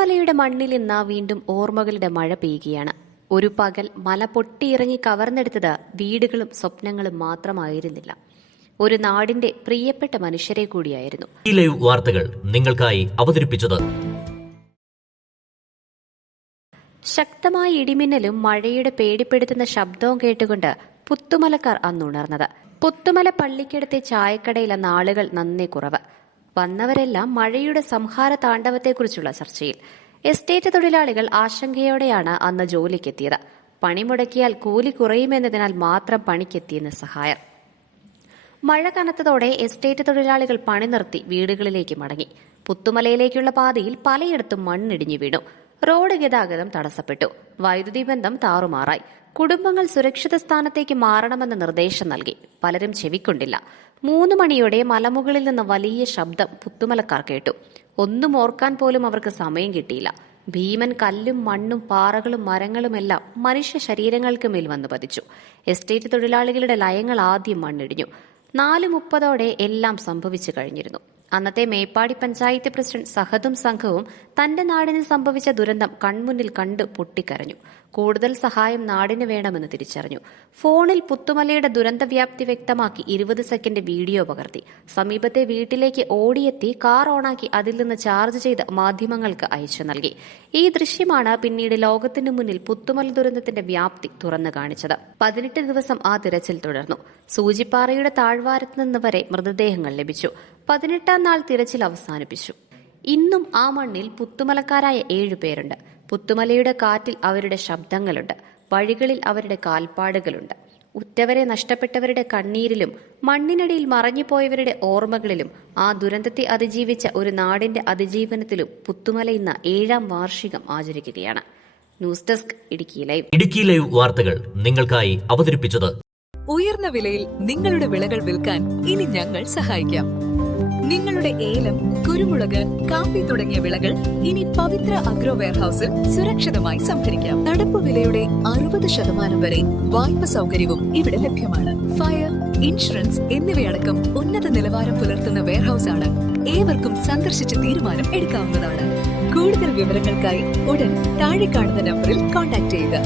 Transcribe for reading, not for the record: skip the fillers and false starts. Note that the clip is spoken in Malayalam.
പുത്തുമലയുടെ മണ്ണിൽ ഇന്ന് വീണ്ടും ഓർമ്മകളുടെ മഴ പെയ്യുകയാണ്. ഒരു പകൽ മല പൊട്ടിയിറങ്ങി കവർന്നെടുത്തത് വീടുകളും സ്വപ്നങ്ങളും മാത്രമായിരുന്നില്ല, ഒരു നാടിന്റെ പ്രിയപ്പെട്ട മനുഷ്യരെ കൂടിയായിരുന്നു. ഈ ലൈവ് വാർത്തകൾ നിങ്ങൾക്കായി അവതരിപ്പിച്ചത് ശക്തമായ ഇടിമിന്നലും മഴയുടെ പേടിപ്പെടുത്തുന്ന ശബ്ദവും കേട്ടുകൊണ്ട് പുത്തുമലക്കാർ അന്നുണർന്നത്. പുത്തുമല പള്ളിക്കടുത്തെ ചായക്കടയിലെ നാളുകൾ നന്നേ കുറവ്. വന്നവരെല്ലാം മഴയുടെ സംഹാര താണ്ഡവത്തെക്കുറിച്ചുള്ള ചർച്ചയിൽ. എസ്റ്റേറ്റ് തൊഴിലാളികൾ ആശങ്കയോടെയാണ് അന്ന് ജോലിക്കെത്തിയത്. പണിമുടക്കിയാൽ കൂലി കുറയുമെന്നതിനാൽ മാത്രം പണിക്കെത്തിയെന്ന് സഹായർ. മഴ കനത്തതോടെ എസ്റ്റേറ്റ് തൊഴിലാളികൾ പണി നിർത്തി വീടുകളിലേക്ക് മടങ്ങി. പുത്തുമലയിലേക്കുള്ള പാതയിൽ പലയിടത്തും മണ്ണിടിഞ്ഞു വീണു. റോഡ് ഗതാഗതം തടസ്സപ്പെട്ടു. വൈദ്യുതി ബന്ധം താറുമാറായി. കുടുംബങ്ങൾ സുരക്ഷിത സ്ഥാനത്തേക്ക് മാറണമെന്ന നിർദ്ദേശം നൽകി. പലരും ചെവിക്കൊണ്ടില്ല. 3 മണിയോടെ മലമുകളിൽ നിന്ന് വലിയ ശബ്ദം പുത്തുമലക്കാർ കേട്ടു. ഒന്നും ഓർക്കാൻ പോലും അവർക്ക് സമയം കിട്ടിയില്ല. ഭീമൻ കല്ലും മണ്ണും പാറകളും മരങ്ങളുമെല്ലാം മനുഷ്യ ശരീരങ്ങൾക്ക് മേൽ വന്നു പതിച്ചു. എസ്റ്റേറ്റ് തൊഴിലാളികളുടെ ലയങ്ങൾ ആദ്യം മണ്ണിടിഞ്ഞു. 4:30 എല്ലാം സംഭവിച്ചു കഴിഞ്ഞിരുന്നു. അന്നത്തെ മേപ്പാടി പഞ്ചായത്ത് പ്രസിഡന്റ് സഹദും സംഘവും തന്റെ നാടിന് സംഭവിച്ച ദുരന്തം കൺമുന്നിൽ കണ്ടു പൊട്ടിക്കരഞ്ഞു. കൂടുതൽ സഹായം നാടിന് വേണമെന്ന് തിരിച്ചറിഞ്ഞു. ഫോണിൽ പുത്തുമലയുടെ ദുരന്തവ്യാപ്തി വ്യക്തമാക്കി 20 സെക്കൻഡ് വീഡിയോ പകർത്തി. സമീപത്തെ വീട്ടിലേക്ക് ഓടിയെത്തി കാർ ഓണാക്കി അതിൽ നിന്ന് ചാർജ് ചെയ്ത് മാധ്യമങ്ങൾക്ക് അയച്ചു നൽകി. ഈ ദൃശ്യമാണ് പിന്നീട് ലോകത്തിനു മുന്നിൽ പുത്തുമല ദുരന്തത്തിന്റെ വ്യാപ്തി തുറന്നു കാണിച്ചത്. 18 ദിവസം ആ തിരച്ചിൽ തുടർന്നു. സൂചിപ്പാറയുടെ താഴ്വാരത്ത് നിന്ന് വരെ മൃതദേഹങ്ങൾ ലഭിച്ചു. 18ാം നാൾ തിരച്ചിൽ അവസാനിപ്പിച്ചു. ഇന്നും ആ മണ്ണിൽ പുത്തുമലക്കാരായ 7 പേരുണ്ട്. പുത്തുമലയുടെ കാറ്റിൽ അവരുടെ ശബ്ദങ്ങളുണ്ട്. വഴികളിൽ അവരുടെ കാൽപ്പാടുകളുണ്ട്. ഉറ്റവരെ നഷ്ടപ്പെട്ടവരുടെ കണ്ണീരിലും മണ്ണിനടിയിൽ മറഞ്ഞുപോയവരുടെ ഓർമ്മകളിലും ആ ദുരന്തത്തെ അതിജീവിച്ച ഒരു നാടിന്റെ അതിജീവനത്തിലും പുത്തുമല ഇന്ന് 7ാം വാർഷികം ആചരിക്കുകയാണ്. ന്യൂസ് ഡെസ്ക് ഇടുക്കി ലൈവ് വാർത്തകൾ നിങ്ങൾക്കായി അവതരിപ്പിച്ചത് ഉയർന്ന വിലയിൽ നിങ്ങളുടെ വിളകൾ വിൽക്കാൻ ഇനി ഞങ്ങൾ സഹായിക്കാം. നിങ്ങളുടെ ഏലം, കുരുമുളക്, കാപ്പി തുടങ്ങിയ വിളകൾ ഇനി പവിത്ര അഗ്രോ വെയർഹൌസിൽ സുരക്ഷിതമായി സംഭരിക്കാം. നടപ്പു വിലയുടെ 60% വരെ വായ്പ സൗകര്യവും ഇവിടെ ലഭ്യമാണ്. ഫയർ, ഇൻഷുറൻസ് എന്നിവയടക്കം ഉന്നത നിലവാരം പുലർത്തുന്ന വെയർഹൌസ് ആണ്. ഏവർക്കും സന്ദർശിച്ച് തീരുമാനം എടുക്കാവുന്നതാണ്. കൂടുതൽ വിവരങ്ങൾക്കായി ഉടൻ താഴെ കാണുന്ന നമ്പറിൽ കോൺടാക്ട് ചെയ്യുക.